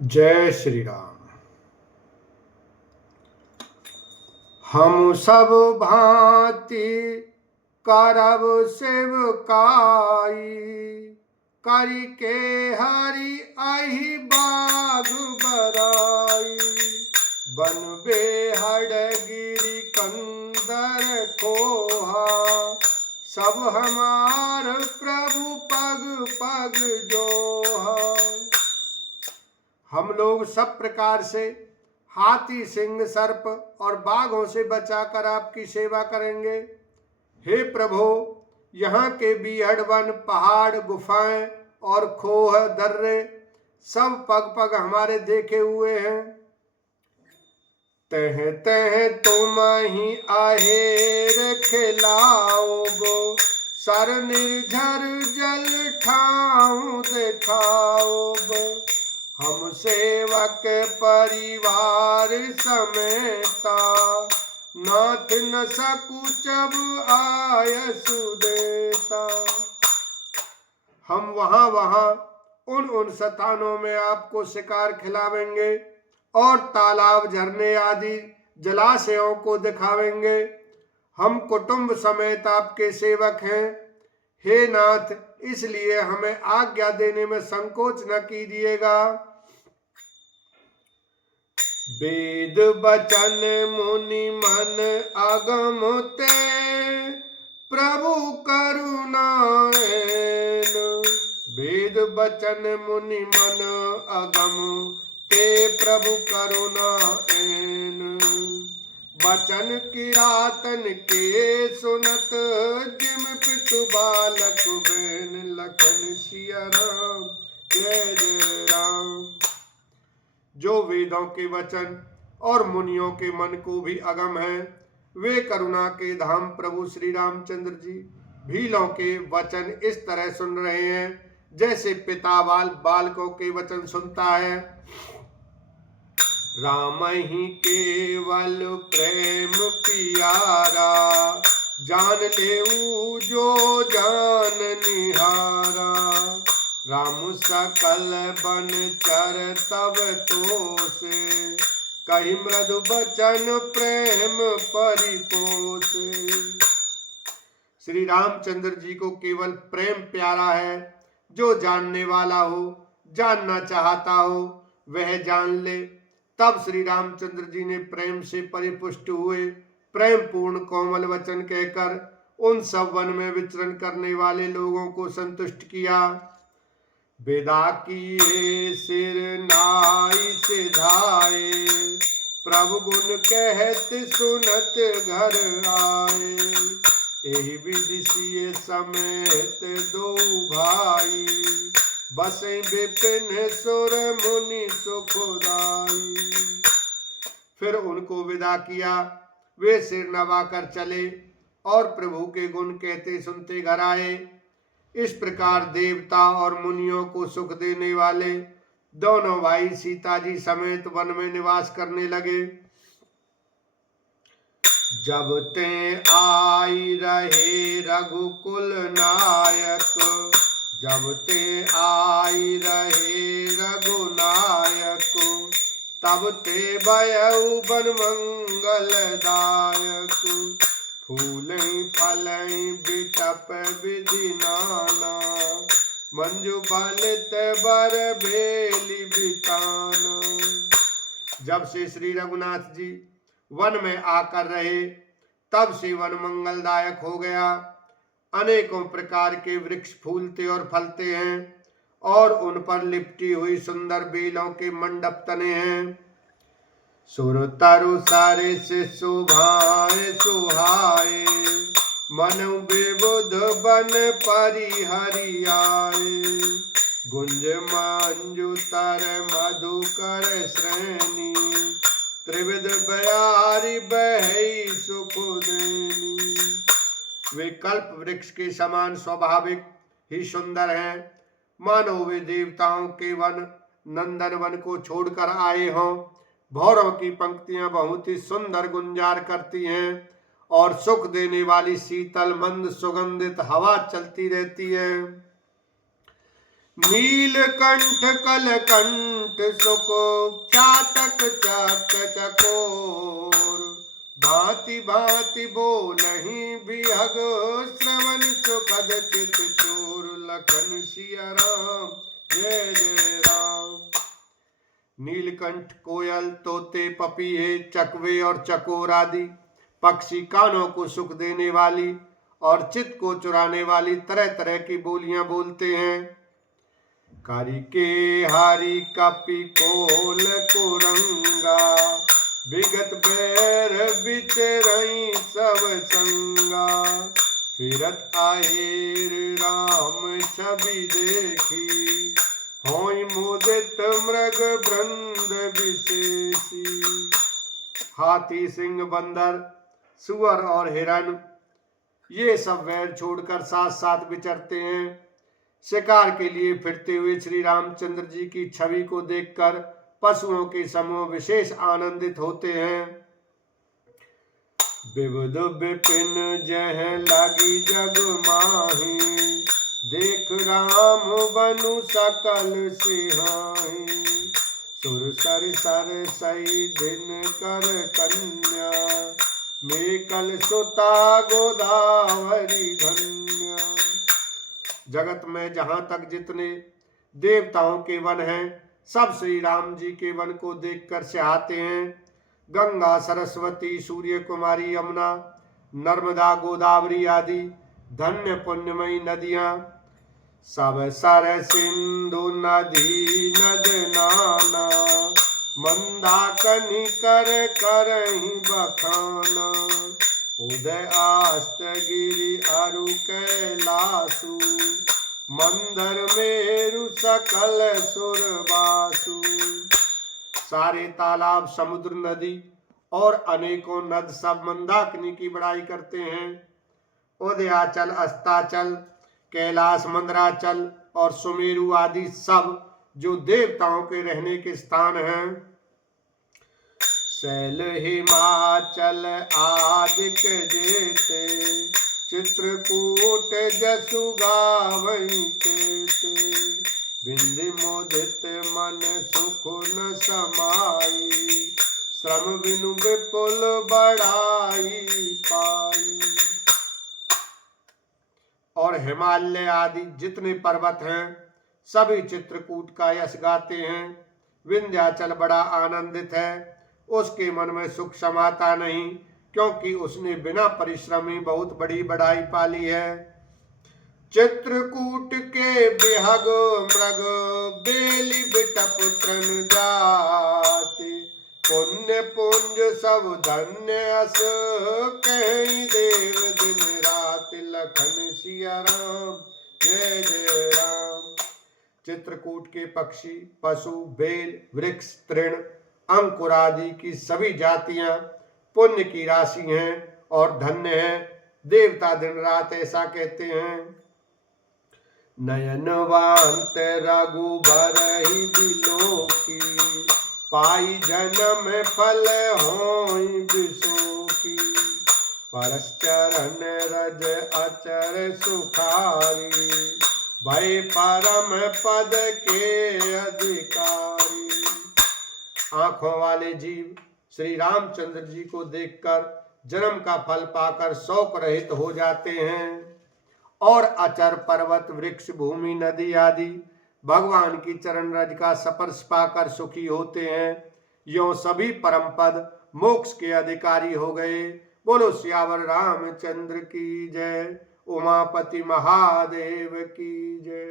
जय श्री राम। हम सब भांति करब सेवकाई, करि के हरि अहि बाघ बराई। बन बेहड़ गिरि कंदर खोहा, सब हमार प्रभु पग पग जोहा। हम लोग सब प्रकार से हाथी, सिंह, सर्प और बाघों से बचाकर आपकी सेवा करेंगे। हे प्रभु, यहाँ के बीहड़ वन, पहाड़, गुफाएं और खोह दर्रे सब पग पग हमारे देखे हुए हैं। तह तह तुम ही आहेर खिलाओगो, सर निर्झर जल ठाऊं दिखाओगो। हम सेवक परिवार समेता, नाथ न सकुचब आयसु देता। हम वहां उन स्थानों में आपको शिकार खिलावेंगे और तालाब, झरने आदि जलाशयों को दिखावेंगे। हम कुटुंब समेत आपके सेवक हैं। हे नाथ, इसलिए हमें आज्ञा देने में संकोच न कीजिएगा। वेद बचन मुनि मन अगम ते, प्रभु करुणाएन। वेद बचन मुनि मन अगम ते, प्रभु करुणाएन। बचन किरातन के सुनत, जिम पितु बालक बेन। लखन सिया राम, जय जय राम। जो वेदों के वचन और मुनियों के मन को भी अगम है, वे करुणा के धाम प्रभु श्री रामचंद्र जी भीलों के वचन इस तरह सुन रहे हैं जैसे पिता बालकों के वचन सुनता है। राम ही केवल प्रेम पियारा, जान लेऊ जो जान निहारा। राम सकल बन चर तब तोसे, कही मृदु बचन प्रेम परिपोसे। श्री रामचंद्र जी को केवल प्रेम प्यारा है। जो जानने वाला हो, जानना चाहता हो, वह जान ले। तब श्री रामचंद्र जी ने प्रेम से परिपुष्ट हुए प्रेम पूर्ण कोमल वचन कहकर उन सब वन में विचरण करने वाले लोगों को संतुष्ट किया। वेदा किए सिर नाई सिधाए, प्रभु गुण कहत सुनत घर आए। एहि विधि सिए समेत दो भाई, बसें विपिन सुर मुनि सुखदाई। फिर उनको विदा किया। वे सिर नवाकर चले और प्रभु के गुण कहते सुनते घर आए। इस प्रकार देवता और मुनियों को सुख देने वाले दोनों भाई सीता जी समेत वन में निवास करने लगे। जब ते आई रहे रघुकुल नायक, जब ते आई रहे रघुनायक। तब ते भयउ बन मंगलदायक, फूलें फलें बिटप विधि नाना। मंजु बलित बर भेली बिताना। जब से श्री रघुनाथ जी वन में आकर रहे, तब से वन मंगलदायक हो गया। अनेकों प्रकार के वृक्ष फूलते और फलते हैं और उन पर लिपटी हुई सुंदर बेलों के मंडप तने हैं। सुर तरु सरिस सुभाए सुहाए, मनु विबुध बन परिहरियाए। गुंज मंजु तर मधुकर श्रेणी, त्रिविध बयारी बहई सुखदेनी। वे कल्प वृक्ष के समान स्वाभाविक ही सुंदर हैं, मानो वे देवताओं के वन नंदन वन को छोड़कर आए हों। भौरों की पंक्तियां बहुत ही सुंदर गुंजार करती हैं और सुख देने वाली शीतल मंद सुगंधित हवा चलती रहती है। नीलकंठ कलकंठ सुको चातक चक चकोर, भांति भांति बोलहि बिहग श्रवण सुखद चित चोर, लखन सिया राम जय जय राम। नीलकंठ कोयल, तोते, पपीहे, चकवे और चकोर आदि पक्षी कानों को सुख देने वाली और चित्त को चुराने वाली तरह तरह की बोलियां बोलते हैं। कारिके हारी कपि कोल कुरंगा, विगत बैर बिचरई सब संगा, फिरत आहेर राम छवि देखी, होई मुदित मृग वृंद विशेषी। हाथी, सिंह, बंदर, सुअर और हिरण ये सब वैर छोड़कर साथ साथ विचरते हैं। शिकार के लिए फिरते हुए श्री रामचंद्र जी की छवि को देखकर पशुओं के समूह विशेष आनंदित होते हैं। विबुध विपिन जह लगी जग माही, देख राम बनु सकल सिहाई, सुर सर सर सई दिन कर कन्या, मेकल सुता गोदावरी धन्य। जगत में जहां तक जितने देवताओं के वन हैं, सब श्री राम जी के वन को देखकर सिहाते हैं। गंगा, सरस्वती, सूर्य कुमारी, यमुना, नर्मदा, गोदावरी आदि धन्य पुण्यमयी नदियां सब सर सिंधु नदी नद नाना, मंदाकिनी कर करहि बखाना, उदय आस्त गिरि अरु कैलासु, मंदर मेरु सकल सुरबासु। सारे तालाब, समुद्र, नदी और अनेकों नद सब मंदाकिनी की बड़ाई करते हैं। उदयाचल, अस्ताचल, कैलाश, मंदराचल और सुमेरु आदि सब जो देवताओं के रहने के स्थान हैं। शैल हिमाचल आदिक जेते, चित्रकूट जसु गावई केते, बिंदि मोदित मन सुख न समाई, श्रम बिनु विपुल बढ़ाई पाई। और हिमालय आदि जितने पर्वत हैं सभी चित्रकूट का यश गाते हैं। विंध्याचल बड़ा आनंदित है, उसके मन में सुख समाता नहीं, क्योंकि उसने बिना परिश्रम ही बहुत बड़ी बढ़ाई पाली है। चित्रकूट के बिहग मृग बेली बिटप तृण जाति, पुण्य पुंज सब धन्य अस कहीं देव दिन रात, लखन सिया राम जय जय राम। चित्रकूट के पक्षी, पशु, बेल, वृक्ष, तृण, अंकुर आदि की सभी जातियां पुण्य की राशि हैं और धन्य हैं। देवता दिन रात ऐसा कहते हैं। नयनवांत रघुबर ही बिलोकी, पाई जन्म फल होई बिसोकी, परश्चरण रज अचर सुखारी, भय परम पद के अधिकारी। आंखों वाले जीव श्री रामचंद्र जी को देखकर जन्म का फल पाकर शोक रहित हो जाते हैं और अचर, पर्वत, वृक्ष, भूमि, नदी आदि भगवान की चरण रज का स्पर्श पाकर सुखी होते हैं। यों सभी परम पद मोक्ष के अधिकारी हो गए। बोलो सियावर रामचंद्र की जय, उमापति महादेव की जय।